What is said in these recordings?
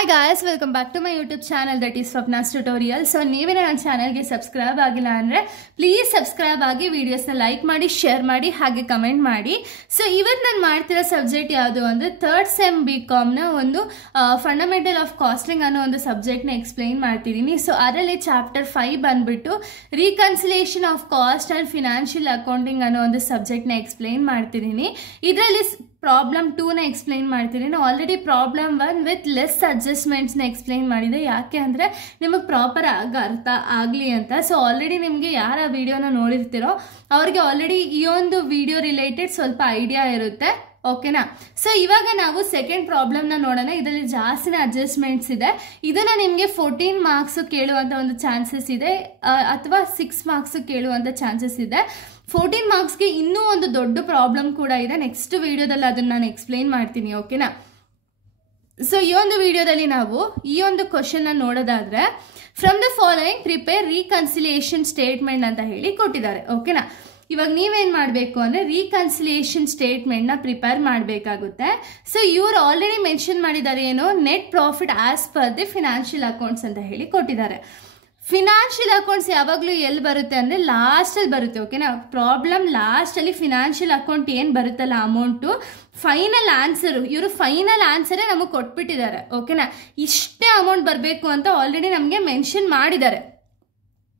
Hi guys, welcome back to my YouTube channel that is Swapna's Tutorial. So ನೀವೇ ನನ್ನ ಚಾನೆಲ್ಗೆ subscribe ಆಗಿಲ್ಲ ಅಂದರೆ ಪ್ಲೀಸ್ ಸಬ್ಸ್ಕ್ರೈಬ್ ಆಗಿ ವಿಡಿಯೋಸ್ನ ಲೈಕ್ ಮಾಡಿ ಶೇರ್ ಮಾಡಿ ಹಾಗೆ ಕಮೆಂಟ್ ಮಾಡಿ. ಸೊ ಇವತ್ತು ನಾನು ಮಾಡ್ತಿರೋ ಸಬ್ಜೆಕ್ಟ್ ಯಾವುದು ಅಂದರೆ ಥರ್ಡ್ ಸೆಮ್ BComನ ಒಂದು ಫಂಡಮೆಂಟಲ್ ಆಫ್ ಕಾಸ್ಟಿಂಗ್ ಅನ್ನೋ ಒಂದು ಸಬ್ಜೆಕ್ಟ್ನ ಎಕ್ಸ್ಪ್ಲೈನ್ ಮಾಡ್ತಿದ್ದೀನಿ. ಸೊ ಅದರಲ್ಲಿ ಚಾಪ್ಟರ್ 5 ಬಂದ್ಬಿಟ್ಟು reconciliation of cost and financial accounting ಅನ್ನೋ ಒಂದು ಸಬ್ಜೆಕ್ಟ್ನ ಎಕ್ಸ್ಪ್ಲೈನ್ ಮಾಡ್ತಿದ್ದೀನಿ. ಇದರಲ್ಲಿ ಪ್ರಾಬ್ಲಮ್ 2ನ ಎಕ್ಸ್ಪ್ಲೈನ್ ಮಾಡ್ತಿದ್ದೀನಿ. ಆಲ್ರೆಡಿ ಪ್ರಾಬ್ಲಮ್ 1 ವಿತ್ ಲೆಸ್ ಅಡ್ಜಸ್ಟ್ಮೆಂಟ್ಸ್ನ ಎಕ್ಸ್ಪ್ಲೈನ್ ಮಾಡಿದೆ, ಯಾಕೆ ಅಂದರೆ ನಿಮಗೆ ಪ್ರಾಪರ್ ಅರ್ಥ ಆಗಲಿ ಅಂತ. ಸೊ ಆಲ್ರೆಡಿ ನಿಮಗೆ ಯಾರ ವಿಡಿಯೋನ ನೋಡಿರ್ತೀರೋ ಅವ್ರಿಗೆ ಆಲ್ರೆಡಿ ಈ ಒಂದು ವಿಡಿಯೋ ರಿಲೇಟೆಡ್ ಸ್ವಲ್ಪ ಐಡಿಯಾ ಇರುತ್ತೆ, ಓಕೆನಾ. ಸೊ ಇವಾಗ ನಾವು ಸೆಕೆಂಡ್ ಪ್ರಾಬ್ಲಮ್ನ ನೋಡೋಣ. ಇದರಲ್ಲಿ ಜಾಸ್ತಿನ ಅಡ್ಜಸ್ಟ್ಮೆಂಟ್ಸ್ ಇದೆ. ಇದನ್ನ ನಿಮಗೆ 14 ಮಾರ್ಕ್ಸ್ ಕೇಳುವಂಥ ಒಂದು ಚಾನ್ಸಸ್ ಇದೆ, ಅಥವಾ 6 ಮಾರ್ಕ್ಸ್ ಕೇಳುವಂಥ ಚಾನ್ಸಸ್ ಇದೆ. 14 ಮಾರ್ಕ್ಸ್ಗೆ ಇನ್ನೂ ಒಂದು ದೊಡ್ಡ ಪ್ರಾಬ್ಲಮ್ ಕೂಡ ಇದೆ. ನೆಕ್ಸ್ಟ್ ವಿಡಿಯೋದಲ್ಲಿ ಅದನ್ನು ನಾನು ಎಕ್ಸ್ಪ್ಲೈನ್ ಮಾಡ್ತೀನಿ, ಓಕೆನಾ. ಸೊ ಈ ಒಂದು ವಿಡಿಯೋದಲ್ಲಿ ನಾವು ಈ ಒಂದು ಕ್ವಶನ್ನ ನೋಡೋದಾದ್ರೆ, from the following prepare reconciliation statement ಅಂತ ಹೇಳಿ ಕೊಟ್ಟಿದ್ದಾರೆ, ಓಕೆನಾ. ಇವಾಗ ನೀವೇನು ಮಾಡಬೇಕು ಅಂದರೆ ರೀಕನ್ಸಿಲಿಯೇಷನ್ ಸ್ಟೇಟ್ಮೆಂಟ್ನ ಪ್ರಿಪೇರ್ ಮಾಡಬೇಕಾಗುತ್ತೆ. ಸೊ ಇವರು ಆಲ್ರೆಡಿ ಮೆನ್ಷನ್ ಮಾಡಿದ್ದಾರೆ ಏನು, net profit as per the financial accounts ಅಂತ ಹೇಳಿ ಕೊಟ್ಟಿದ್ದಾರೆ. ಫಿನಾನ್ಷಿಯಲ್ ಅಕೌಂಟ್ಸ್ ಯಾವಾಗಲೂ ಎಲ್ಲಿ ಬರುತ್ತೆ ಅಂದರೆ ಲಾಸ್ಟಲ್ಲಿ ಬರುತ್ತೆ, ಓಕೆನಾ. ಪ್ರಾಬ್ಲಮ್ ಲಾಸ್ಟಲ್ಲಿ ಫಿನಾನ್ಷಿಯಲ್ ಅಕೌಂಟ್ ಏನು ಬರುತ್ತಲ್ಲ ಅಮೌಂಟು, ಫೈನಲ್ ಆನ್ಸರು ಇವರು ಫೈನಲ್ ಆನ್ಸರೇ ನಮಗೆ ಕೊಟ್ಬಿಟ್ಟಿದ್ದಾರೆ, ಓಕೆನಾ. ಇಷ್ಟೇ ಅಮೌಂಟ್ ಬರಬೇಕು ಅಂತ ಆಲ್ರೆಡಿ ನಮಗೆ ಮೆನ್ಷನ್ ಮಾಡಿದ್ದಾರೆ,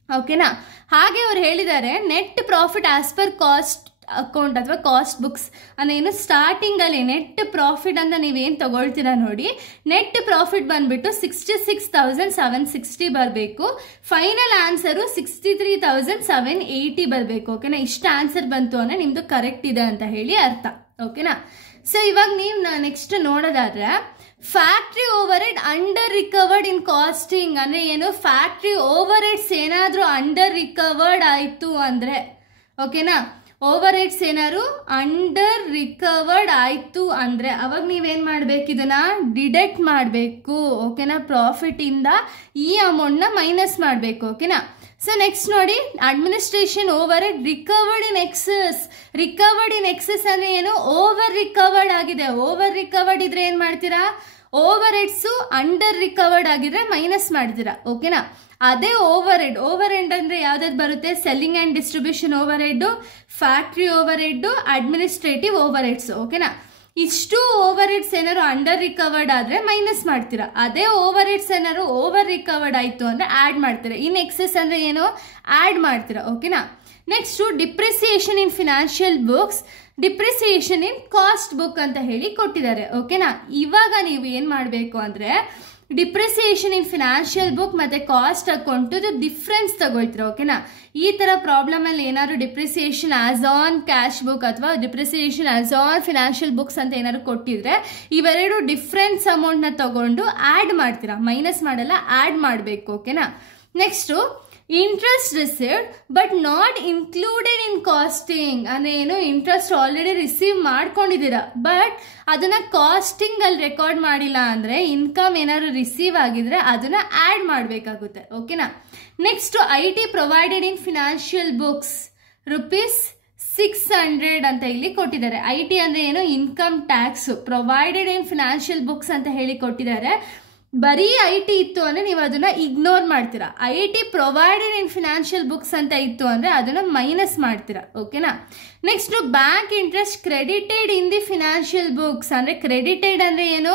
ಓಕೆನಾ. ಹಾಗೆ ಅವ್ರು ಹೇಳಿದ್ದಾರೆ net profit as per cost account ಅಥವಾ ಕಾಸ್ಟ್ ಬುಕ್ಸ್ ಅನ್ನೇನು ಸ್ಟಾರ್ಟಿಂಗಲ್ಲಿ ನೆಟ್ ಪ್ರಾಫಿಟ್ ಅಂತ ನೀವೇನು ತಗೊಳ್ತೀರಾ ನೋಡಿ, ನೆಟ್ ಪ್ರಾಫಿಟ್ ಬಂದ್ಬಿಟ್ಟು 66,760 ಬರಬೇಕು. ಫೈನಲ್ ಆನ್ಸರು 63,780 ಬರಬೇಕು, ಓಕೆನಾ. ಇಷ್ಟು ಆನ್ಸರ್ ಬಂತು ಅಂದರೆ ನಿಮ್ಮದು ಕರೆಕ್ಟ್ ಇದೆ ಅಂತ ಹೇಳಿ ಅರ್ಥ, ಓಕೆನಾ. ಸೊ ಇವಾಗ ನೀವು ನೆಕ್ಸ್ಟ್ ನೋಡೋದಾದ್ರೆ factory overhead under recovered in costing ಅಂದರೆ ಏನು, ಫ್ಯಾಕ್ಟ್ರಿ ಓವರ್ ಹೆಡ್ಸ್ ಏನಾದರೂ ಅಂಡರ್ ರಿಕವರ್ಡ್ ಆಯಿತು ಅಂದರೆ, ಓಕೆನಾ, ಓವರ್ ಹೆಡ್ಸ್ ಏನಾದ್ರು ಅಂಡರ್ ರಿಕವರ್ಡ್ ಆಯಿತು ಅಂದರೆ ಅವಾಗ ನೀವೇನು ಮಾಡಬೇಕು, ಇದನ್ನು ಡಿಡಕ್ಟ್ ಮಾಡಬೇಕು, ಓಕೆನಾ. ಪ್ರಾಫಿಟಿಂದ ಈ ಅಮೌಂಟ್ನ ಮೈನಸ್ ಮಾಡಬೇಕು, ಓಕೆನಾ. ಸೊ ನೆಕ್ಸ್ಟ್ ನೋಡಿ, administration overhead recovered in excess. Recovered in excess ಅಂದರೆ ಏನು, ಓವರ್ ರಿಕವರ್ಡ್ ಆಗಿದೆ. ಓವರ್ ರಿಕವರ್ಡ್ ಇದ್ರೆ ಏನು ಮಾಡ್ತೀರಾ, ಓವರ್ ಹೆಡ್ಸು ಅಂಡರ್ ರಿಕವರ್ಡ್ ಆಗಿದ್ರೆ ಮೈನಸ್ ಮಾಡ್ತೀರಾ, ಓಕೆನಾ. ಅದೇ ಓವರ್ ಹೆಡ್ ಅಂದರೆ ಯಾವ್ದಾದ್ರು ಬರುತ್ತೆ, selling and distribution overhead, factory overhead, administrative overheads, ಓಕೆನಾ. ಇಷ್ಟು ಓವರ್ ಹೆಡ್ಸ್ ಏನಾದ್ರು ಅಂಡರ್ ರಿಕವರ್ಡ್ ಆದರೆ ಮೈನಸ್ ಮಾಡ್ತೀರಾ. ಅದೇ ಓವರ್ ಹೆಡ್ಸ್ ಏನಾದ್ರು ಓವರ್ ರಿಕವರ್ಡ್ ಆಯಿತು ಅಂದರೆ ಆ್ಯಡ್ ಮಾಡ್ತೀರಾ. ಇನ್ ಎಕ್ಸೆಸ್ ಅಂದರೆ ಏನು, ಆ್ಯಡ್ ಮಾಡ್ತೀರಾ, ಓಕೆನಾ. Next depreciation in financial books, depreciation in cost book ಅಂತ ಹೇಳಿ ಕೊಟ್ಟಿದ್ದಾರೆ, ಓಕೆನಾ. ಇವಾಗ ನೀವು ಏನು ಮಾಡಬೇಕು ಅಂದರೆ ಡಿಪ್ರಿಸಿಯೇಷನ್ ಇನ್ ಫಿನಾನ್ಷಿಯಲ್ ಬುಕ್ ಮತ್ತು ಕಾಸ್ಟ್ ಅಕೌಂಟು ಡಿಫ್ರೆನ್ಸ್ ತಗೊಳ್ತೀರಾ, ಓಕೆನಾ. ಈ ಥರ ಪ್ರಾಬ್ಲಮಲ್ಲಿ ಏನಾದ್ರು depreciation as on cash book ಅಥವಾ depreciation as on financial books ಅಂತ ಏನಾದ್ರು ಕೊಟ್ಟಿದ್ರೆ ಇವೆರಡು ಡಿಫ್ರೆನ್ಸ್ ಅಮೌಂಟ್ನ ತಗೊಂಡು ಆ್ಯಡ್ ಮಾಡ್ತೀರಾ, ಮೈನಸ್ ಮಾಡಲ್ಲ, ಆ್ಯಡ್ ಮಾಡಬೇಕು, ಓಕೆನಾ. Next interest received but not included in costing ಅಂದರೆ ಏನು, ಇಂಟ್ರೆಸ್ಟ್ ಆಲ್ರೆಡಿ ರಿಸೀವ್ ಮಾಡ್ಕೊಂಡಿದ್ದೀರಾ ಬಟ್ ಅದನ್ನು ಕಾಸ್ಟಿಂಗಲ್ಲಿ ರೆಕಾರ್ಡ್ ಮಾಡಿಲ್ಲ ಅಂದರೆ, ಇನ್ಕಮ್ ಏನಾದ್ರು ರಿಸೀವ್ ಆಗಿದ್ರೆ ಅದನ್ನು ಆ್ಯಡ್ ಮಾಡಬೇಕಾಗುತ್ತೆ, ಓಕೆನಾ. Next IT provided in financial books ₹600 ಅಂತ ಇಲ್ಲಿ ಕೊಟ್ಟಿದ್ದಾರೆ. IT ಅಂದರೆ ಏನು, income tax. Provided in financial books ಅಂತ ಹೇಳಿ ಕೊಟ್ಟಿದ್ದಾರೆ. ಬರೀ IT ಇತ್ತು ಅಂದರೆ ನೀವು ಅದನ್ನು ಇಗ್ನೋರ್ ಮಾಡ್ತೀರಾ. IT provided in financial books ಅಂತ ಇತ್ತು ಅಂದರೆ ಅದನ್ನು ಮೈನಸ್ ಮಾಡ್ತೀರಾ, ಓಕೆನಾ. Next bank interest credited in the financial books ಅಂದರೆ ಕ್ರೆಡಿಟೆಡ್ ಅಂದರೆ ಏನು,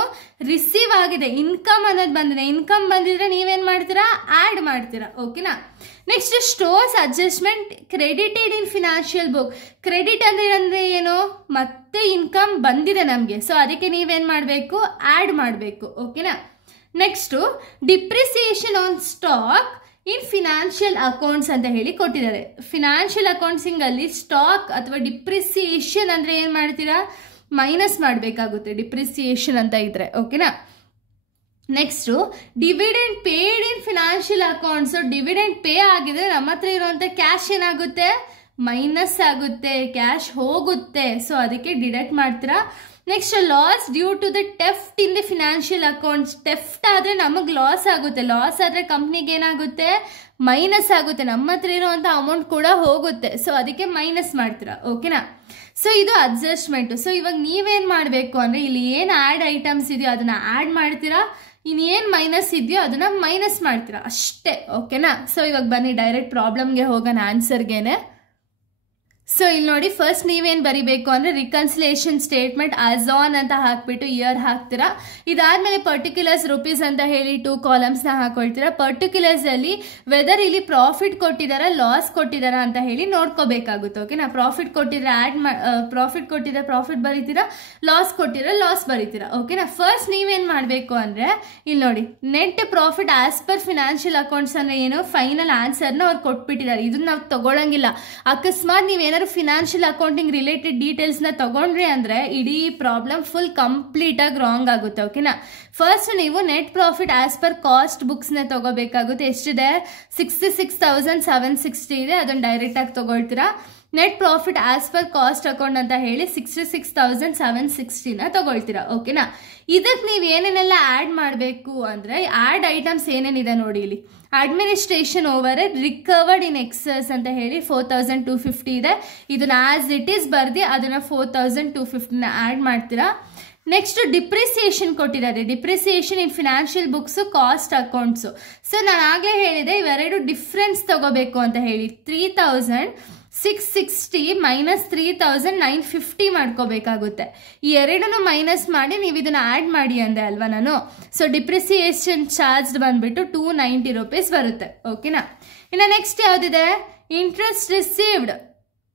ರಿಸೀವ್ ಆಗಿದೆ. ಇನ್ಕಮ್ ಅನ್ನೋದು ಬಂದಿದೆ, ಇನ್ಕಮ್ ಬಂದಿದ್ರೆ ನೀವೇನು ಮಾಡ್ತೀರಾ, ಆ್ಯಡ್ ಮಾಡ್ತೀರಾ, ಓಕೆನಾ. Next stores adjustment credited in financial book. Credit ಅಂದರೆ ಏನು, ಮತ್ತೆ ಇನ್ಕಮ್ ಬಂದಿದೆ ನಮಗೆ, ಸೊ ಅದಕ್ಕೆ ನೀವೇನು ಮಾಡಬೇಕು, ಆ್ಯಡ್ ಮಾಡಬೇಕು, ಓಕೆನಾ. Next depreciation on stock in financial accounts ಅಂತ ಹೇಳಿ ಕೊಟ್ಟಿದ್ದಾರೆ. ಫಿನಾನ್ಷಿಯಲ್ ಅಕೌಂಟ್ಸಿಂಗಲ್ಲಿ ಸ್ಟಾಕ್ ಅಥವಾ ಡಿಪ್ರಿಸಿಯೇಷನ್ ಅಂದರೆ ಏನು ಮಾಡ್ತೀರಾ, ಮೈನಸ್ ಮಾಡಬೇಕಾಗುತ್ತೆ ಡಿಪ್ರಿಸಿಯೇಷನ್ ಅಂತ ಇದ್ರೆ, ಓಕೆನಾ. ನೆಕ್ಸ್ಟು ಡಿವಿಡೆಂಡ್ ಪೇಡ್ ಇನ್ ಫಿನಾನ್ಷಿಯಲ್ ಅಕೌಂಟ್ಸು. ಡಿವಿಡೆಂಡ್ ಪೇ ಆಗಿದ್ರೆ ನಮ್ಮ ಹತ್ರ ಇರುವಂಥ ಕ್ಯಾಶ್ ಏನಾಗುತ್ತೆ, ಮೈನಸ್ ಆಗುತ್ತೆ, ಕ್ಯಾಶ್ ಹೋಗುತ್ತೆ, ಸೊ ಅದಕ್ಕೆ ಡಿಡಕ್ಟ್ ಮಾಡ್ತೀರಾ. Next loss due to the theft in the financial accounts. Theft ಆದರೆ ನಮಗೆ ಲಾಸ್ ಆಗುತ್ತೆ, ಲಾಸ್ ಆದರೆ ಕಂಪ್ನಿಗೆ ಏನಾಗುತ್ತೆ, ಮೈನಸ್ ಆಗುತ್ತೆ, ನಮ್ಮ ಹತ್ರ ಇರುವಂಥ ಅಮೌಂಟ್ ಕೂಡ ಹೋಗುತ್ತೆ, ಸೊ ಅದಕ್ಕೆ ಮೈನಸ್ ಮಾಡ್ತೀರಾ, ಓಕೆನಾ. ಸೊ ಇದು ಅಡ್ಜಸ್ಟ್ಮೆಂಟು. ಸೊ ಇವಾಗ ನೀವೇನು ಮಾಡಬೇಕು ಅಂದರೆ ಇಲ್ಲಿ ಏನು ಆ್ಯಡ್ ಐಟಮ್ಸ್ ಇದೆಯೋ ಅದನ್ನು ಆ್ಯಡ್ ಮಾಡ್ತೀರಾ, ಇನ್ನೇನು ಮೈನಸ್ ಇದೆಯೋ ಅದನ್ನು ಮೈನಸ್ ಮಾಡ್ತೀರಾ ಅಷ್ಟೇ, ಓಕೆನಾ. ಸೊ ಇವಾಗ ಬನ್ನಿ ಡೈರೆಕ್ಟ್ ಪ್ರಾಬ್ಲಮ್ಗೆ ಹೋಗೋಣ, ಆನ್ಸರ್ಗೇನೆ. ಸೊ ಇಲ್ಲಿ ನೋಡಿ, ಫಸ್ಟ್ ನೀವೇನು ಬರಿಬೇಕು ಅಂದರೆ ರಿಕನ್ಸಿಲೇಷನ್ ಸ್ಟೇಟ್ಮೆಂಟ್ ಆಸ್ ಆನ್ ಅಂತ ಹಾಕ್ಬಿಟ್ಟು ಇಯರ್ ಹಾಕ್ತೀರಾ. ಇದಾದಮೇಲೆ ಪರ್ಟಿಕ್ಯುಲರ್ಸ್ ರುಪೀಸ್ ಅಂತ ಹೇಳಿ 2 ಕಾಲಮ್ಸ್ನ ಹಾಕೊಳ್ತೀರಾ. ಪರ್ಟಿಕ್ಯುಲರ್ಸಲ್ಲಿ ವೆದರ್ ಇಲ್ಲಿ ಪ್ರಾಫಿಟ್ ಕೊಟ್ಟಿದ್ದಾರಾ ಲಾಸ್ ಕೊಟ್ಟಿದ್ದಾರಾ ಅಂತ ಹೇಳಿ ನೋಡ್ಕೋಬೇಕಾಗುತ್ತೆ, ಓಕೆನಾ. ಪ್ರಾಫಿಟ್ ಕೊಟ್ಟಿದ್ರೆ ಪ್ರಾಫಿಟ್ ಕೊಟ್ಟಿದ್ರೆ ಪ್ರಾಫಿಟ್ ಬರೀತೀರಾ, ಲಾಸ್ ಕೊಟ್ಟಿದ್ರೆ ಲಾಸ್ ಬರೀತೀರಾ, ಓಕೆನಾ. ಫಸ್ಟ್ ನೀವೇನು ಮಾಡಬೇಕು ಅಂದರೆ ಇಲ್ಲಿ ನೋಡಿ, net profit as per financial accounts ಅಂದರೆ ಏನು, ಫೈನಲ್ ಆನ್ಸರ್ನ ಅವ್ರು ಕೊಟ್ಬಿಟ್ಟಿದ್ದಾರೆ. ಇದನ್ನ ನಾವು ತಗೊಳಂಗಿಲ್ಲ. ಅಕಸ್ಮಾತ್ ನೀವೇನಾದ್ರು ಫಿನಾನ್ಷಿಯಲ್ ಅಕೌಂಟಿಂಗ್ ರಿಲೇಟೆಡ್ ಡೀಟೇಲ್ಸ್ನ ತಗೊಂಡ್ರಿ ಅಂದರೆ ಇಡೀ ಪ್ರಾಬ್ಲಮ್ ಫುಲ್ ಕಂಪ್ಲೀಟಾಗಿ ರಾಂಗ್ ಆಗುತ್ತೆ, ಓಕೆನಾ. ಫಸ್ಟ್ ನೀವು net profit as per cost ಬುಕ್ಸ್ನ ತಗೋಬೇಕಾಗುತ್ತೆ. ಎಷ್ಟಿದೆ, 66,760 ಇದೆ, ಅದನ್ನು ಡೈರೆಕ್ಟಾಗಿ ತಗೊಳ್ತೀರಾ. Net profit as per cost account ಅಂತ ಹೇಳಿ 66,760ನ ತಗೊಳ್ತೀರಾ, ಓಕೆನಾ. ಇದಕ್ಕೆ ನೀವು ಏನೇನೆಲ್ಲ ಆ್ಯಡ್ ಮಾಡಬೇಕು ಅಂದರೆ ಆ್ಯಡ್ ಐಟಮ್ಸ್ ಏನೇನಿದೆ ನೋಡಿ ಇಲ್ಲಿ. Administration over recovered in excess ಅಂತ ಹೇಳಿ 4,250 ಇದೆ. ಇದನ್ನ ಆಸ್ ಇಟ್ ಈಸ್ ಬರ್ದು ಅದನ್ನ 4,250ನ ಆ್ಯಡ್ ಮಾಡ್ತೀರಾ. ನೆಕ್ಸ್ಟ್ ಡಿಪ್ರಿಸಿಯೇಷನ್ ಕೊಟ್ಟಿದ್ದಾರೆ, depreciation in financial books cost accounts. So ನಾನು ಆಗಲೇ ಹೇಳಿದೆ ಇವೆರಡು ಡಿಫ್ರೆನ್ಸ್ ತಗೋಬೇಕು ಅಂತ ಹೇಳಿ. 3,660 ಮೈನಸ್ 3,950 ಮಾಡ್ಕೋಬೇಕಾಗುತ್ತೆ. ಈ ಎರಡನ್ನು ಮೈನಸ್ ಮಾಡಿ ನೀವು ಇದನ್ನು ಆ್ಯಡ್ ಮಾಡಿ ಅಂದೆ ಅಲ್ವಾ ನಾನು. ಸೊ ಡಿಪ್ರಿಸಿಯೇಷನ್ ಚಾರ್ಜ್ ಬಂದ್ಬಿಟ್ಟು 290 ರೂಪೀಸ್ ಬರುತ್ತೆ, ಓಕೆನಾ. ಇನ್ನು ನೆಕ್ಸ್ಟ್ ಯಾವುದಿದೆ, ಇಂಟ್ರೆಸ್ಟ್ ರಿಸೀವ್ಡ್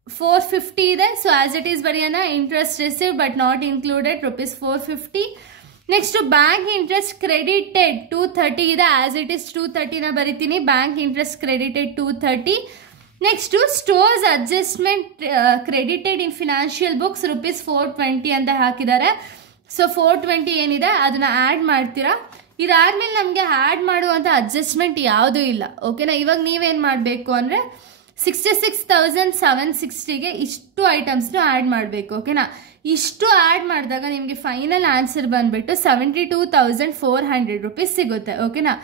450 ಇದೆ. ಸೊ ಆಸ್ ಇಟ್ ಈಸ್ ಬರೆಯೋಣ, interest received but not included rupees 450. Next bank interest credited 230 ಇದೆ, ಆಸ್ ಇಟ್ ಈಸ್ 230ನ ಬರಿತೀನಿ. Bank interest credited 230. Next stores adjustment credited in financial books rupees 420 ಅಂತ ಹಾಕಿದ್ದಾರೆ. So 420 ಏನಿದೆ ಅದನ್ನ add ಮಾಡ್ತೀರಾ. ಇದಾದ್ಮೇಲೆ ನಮಗೆ ಆ್ಯಡ್ ಮಾಡುವಂಥ ಅಡ್ಜಸ್ಟ್ಮೆಂಟ್ ಯಾವುದೂ ಇಲ್ಲ, ಓಕೆನಾ. ಇವಾಗ ನೀವೇನು ಮಾಡಬೇಕು ಅಂದರೆ 66,760ಗೆ ಇಷ್ಟು ಐಟಮ್ಸ್ನು ಆ್ಯಡ್ ಮಾಡಬೇಕು, ಓಕೆನಾ. ಇಷ್ಟು ಆ್ಯಡ್ ಮಾಡಿದಾಗ ನಿಮಗೆ ಫೈನಲ್ ಆನ್ಸರ್ ಬಂದುಬಿಟ್ಟು 72,400 ರೂಪೀಸ್ ಸಿಗುತ್ತೆ, ಓಕೆನಾ.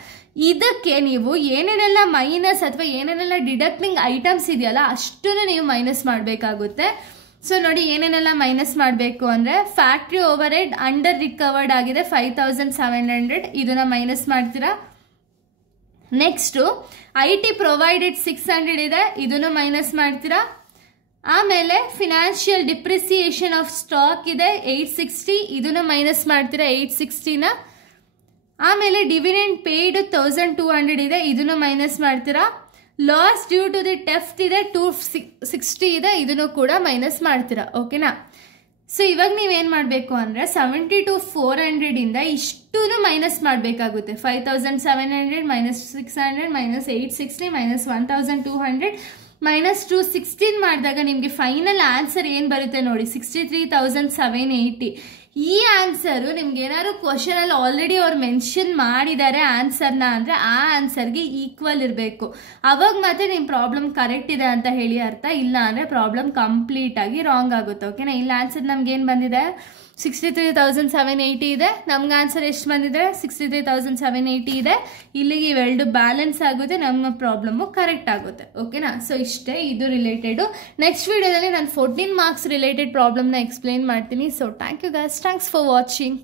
ಇದಕ್ಕೆ ನೀವು ಏನೇನೆಲ್ಲ ಮೈನಸ್ ಅಥವಾ ಏನೇನೆಲ್ಲ ಡಿಡಕ್ಟಿಂಗ್ ಐಟಮ್ಸ್ ಇದೆಯಲ್ಲ ಅಷ್ಟನ್ನು ನೀವು ಮೈನಸ್ ಮಾಡಬೇಕಾಗುತ್ತೆ. ಸೊ ನೋಡಿ ಏನೇನೆಲ್ಲ ಮೈನಸ್ ಮಾಡಬೇಕು ಅಂದರೆ factory overhead under recovered ಆಗಿದೆ 5,700, ಇದನ್ನ ಮೈನಸ್ ಮಾಡ್ತೀರಾ. ನೆಕ್ಸ್ಟು IT ಪ್ರೊವೈಡೆಡ್ 600 ಇದೆ, ಇದನ್ನು ಮೈನಸ್ ಮಾಡ್ತೀರಾ. ಆಮೇಲೆ ಫಿನಾನ್ಷಿಯಲ್ ಡಿಪ್ರಿಸಿಯೇಷನ್ ಆಫ್ ಸ್ಟಾಕ್ ಇದೆ 860, ಇದನ್ನು ಮೈನಸ್ ಮಾಡ್ತೀರಾ 860ನ. ಆಮೇಲೆ ಡಿವಿಡೆಂಡ್ ಪೇಯ್ಡ್ 1,200 ಇದೆ, ಇದನ್ನು ಮೈನಸ್ ಮಾಡ್ತೀರಾ. Loss due to the theft ಇದೆ 260 ಇದೆ, ಇದನ್ನು ಕೂಡ ಮೈನಸ್ ಮಾಡ್ತೀರಾ, ಓಕೆನಾ. ಸೊ ಇವಾಗ ನೀವೇನು ಮಾಡಬೇಕು ಅಂದರೆ 72,400ಇಂದ ಇಷ್ಟೂ ಮೈನಸ್ ಮಾಡಬೇಕಾಗುತ್ತೆ. 5,700 ಮೈನಸ್ 600 ಮೈನಸ್ 860 ಮೈನಸ್ 1,200 ಮೈನಸ್ 216 ಮಾಡಿದಾಗ ನಿಮಗೆ ಫೈನಲ್ ಆನ್ಸರ್ ಏನು ಬರುತ್ತೆ ನೋಡಿ, 63,780. ಈ ಆನ್ಸರು ನಿಮ್ಗೆ ಏನಾದ್ರು ಕ್ವಶನಲ್ಲಿ ಆಲ್ರೆಡಿ ಅವ್ರು ಮೆನ್ಷನ್ ಮಾಡಿದ್ದಾರೆ ಆನ್ಸರ್ನ ಅಂದರೆ ಆ ಆನ್ಸರ್ಗೆ ಈಕ್ವಲ್ ಇರಬೇಕು. ಅವಾಗ ಮಾತ್ರ ನಿಮ್ಮ ಪ್ರಾಬ್ಲಮ್ ಕರೆಕ್ಟ್ ಇದೆ ಅಂತ ಹೇಳಿ ಅರ್ಥ. ಇಲ್ಲ ಅಂದರೆ ಪ್ರಾಬ್ಲಮ್ ಕಂಪ್ಲೀಟಾಗಿ ರಾಂಗ್ ಆಗುತ್ತೆ, ಓಕೆನಾ. ಇಲ್ಲ ಆನ್ಸರ್ ನಮ್ಗೇನು ಬಂದಿದೆ 63,780 ಇದೆ, ನಮ್ಗೆ ಆನ್ಸರ್ ಎಷ್ಟು ಬಂದಿದೆ 63,780 ಇದೆ. ಇಲ್ಲಿಗೆ ಇವೆರಡು ಬ್ಯಾಲೆನ್ಸ್ ಆಗುತ್ತೆ, ನಮ್ಮ ಪ್ರಾಬ್ಲಮ್ಮು ಕರೆಕ್ಟ್ ಆಗುತ್ತೆ, ಓಕೆನಾ. ಸೊ ಇಷ್ಟೇ ಇದು ರಿಲೇಟೆಡು. ನೆಕ್ಸ್ಟ್ ವಿಡಿಯೋದಲ್ಲಿ ನಾನು 14 ಮಾರ್ಕ್ಸ್ ರಿಲೇಟೆಡ್ ಪ್ರಾಬ್ಲಮ್ನ ಎಕ್ಸ್ಪ್ಲೇನ್ ಮಾಡ್ತೀನಿ. So thank you guys, thanks for watching.